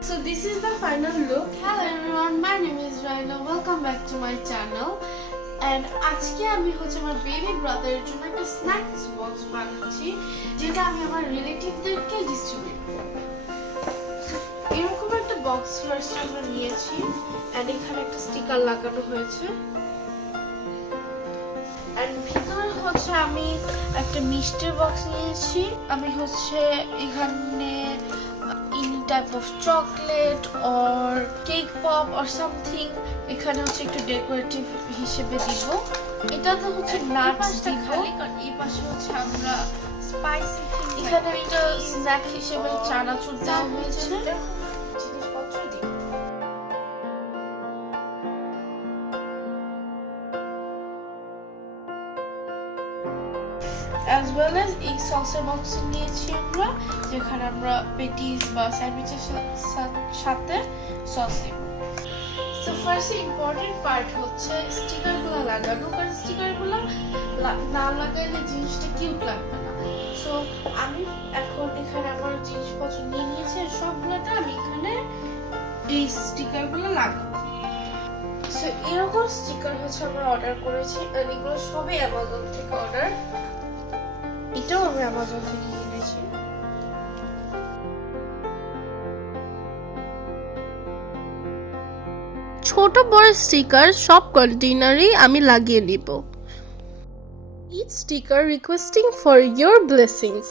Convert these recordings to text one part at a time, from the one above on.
So this is the final look. Hello everyone, my name is Raila. Welcome back to my channel. And আজকে আমি আমার বেবি ব্রাদারের জন্য একটা স্ন্যাক্স বক্স বানাচ্ছি যেটা আমি আমার রিলেটিভদেরকে ডিস্ট্রিবিউট করব। এরকম একটা বক্স ফার্স্ট আমরা নিয়েছি এন্ড এখানে একটা স্টিকার লাগানো হয়েছে। এন্ড ভিতরে আমি একটা মিষ্টির বক্স নিয়েছি। আমি এখানে any type of chocolate or cake pop or something এখানে একটু ডেকোরেটিভ হিসেবে দিব। এটাতে নাটস দিব, খালি কারণ এই পাশে আমরা স্পাইসি এখানে একটা স্ন্যাক হিসেবে চানাচুর দেওয়া হয়েছে। জিনিসপত্র দিব as well as এই সসের বক্স নিয়েছি আমরা, যেখানে আমরা পেটিস বা স্যান্ডউইচের সাথে সস দিব। সো ফার্স্ট ইম্পর্টেন্ট পার্ট স্টিকারগুলো লাগানো, কারণ স্টিকারগুলো না লাগাইলে জিনিসটা কিউট লাগবে না। সো আমি এখন এখানে আমার জিনিসপত্র নিয়ে নিয়েছি, সবগুলোতে আমি এখানে এই স্টিকারগুলো লাগাবো। সো এরকম স্টিকার আমরা অর্ডার করেছি, এগুলো সবই অ্যামাজন থেকে অর্ডার। এটাও আমি অ্যামাজন থেকে কিনেছি। ছোট বড় স্টিকার সব কন্টেইনারেই আমি লাগিয়ে নিব। Each sticker requesting for your blessings.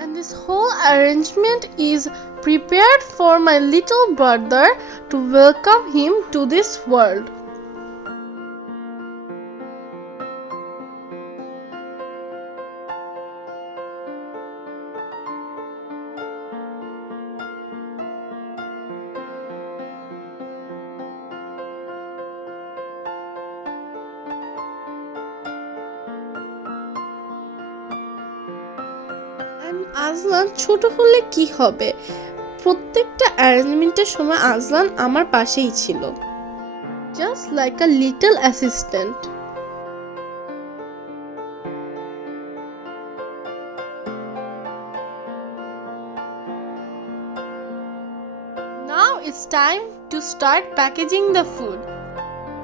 And this whole arrangement is prepared for my little brother to welcome him to this world. Azlan ছোট হলে কি হবে, প্রত্যেকটা অ্যারেঞ্জমেন্টের সময় আজলান আমার পাশেই ছিল, just like a little assistant. Now it's time to start packaging the food.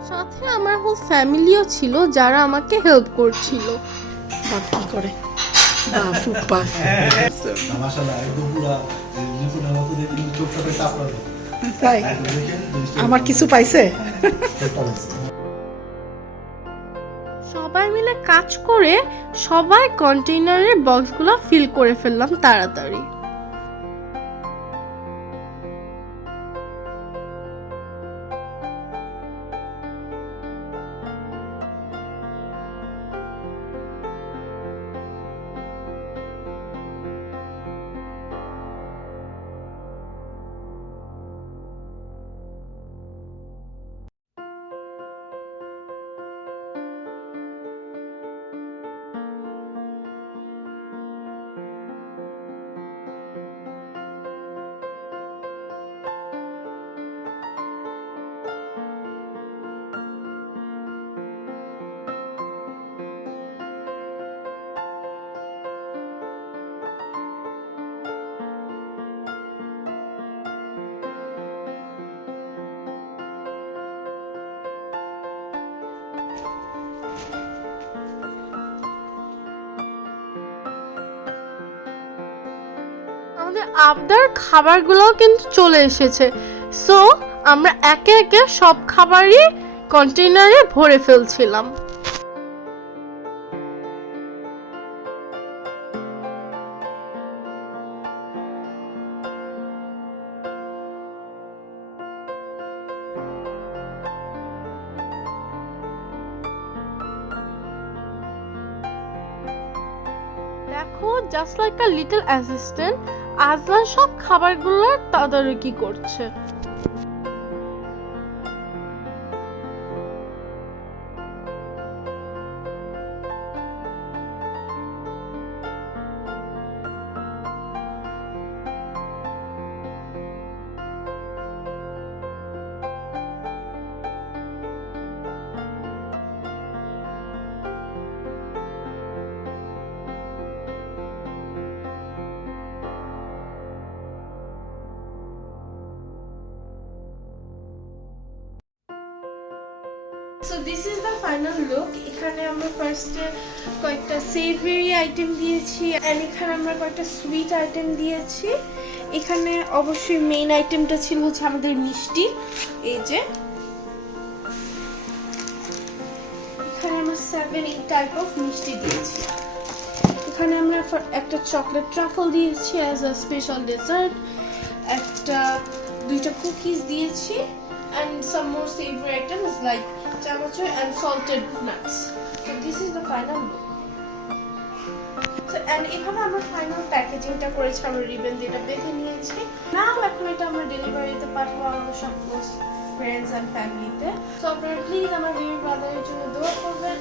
সাথে আমার হোল ফ্যামিলিও ছিল যারা আমাকে হেল্প করছিল। বাপ কি করে ফুটপাত তাই আমার কিছু পাইছে। সবাই মিলে কাজ করে সবাই কন্টেইনারের বক্সগুলো ফিল করে ফেললাম তাড়াতাড়ি। আমাদের আবদার খাবারগুলোও কিন্তু চলে এসেছে। সো আমরা একে একে সব খাবারই কন্টেইনারে ভরে ফেলছিলাম। দেখো, just like a little assistant Azlan সব খাবারগুলোর তদারকি করছে। So this is the final look. এখানে আমরা ফার্স্টে কয়েকটা সেভরি আইটেম দিয়েছি অ্যান্ড এখানে আমরা কয়েকটা সুইট আইটেম দিয়েছি। এখানে অবশ্যই মেইন আইটেমটা ছিল হচ্ছে আমাদের মিষ্টি। এই যে এখানে আমরা 7-8 টাইপ অফ মিষ্টি দিয়েছি। এখানে আমরা একটা চকলেট ট্রাফল দিয়েছি অ্যাজ আ স্পেশাল ডেজার্ট, দুইটা কুকিজ দিয়েছি and some more savory items like chamacho and salted nuts. So this is the final look. So and এভাবে আমরা ফাইনাল প্যাকেজিংটা করেছি, আমরা রিবন দিয়ে এটা বেঁধে নিয়েছি। নাও এখন এটা আমরা ডেলিভারিতে পাঠাবো আমাদের সব ক্লোজ ফ্রেন্ডস এন্ড ফ্যামিলিতে। সো আপনারা প্লিজ আমার বেবি ব্রাদারের জন্য দোয়া করবেন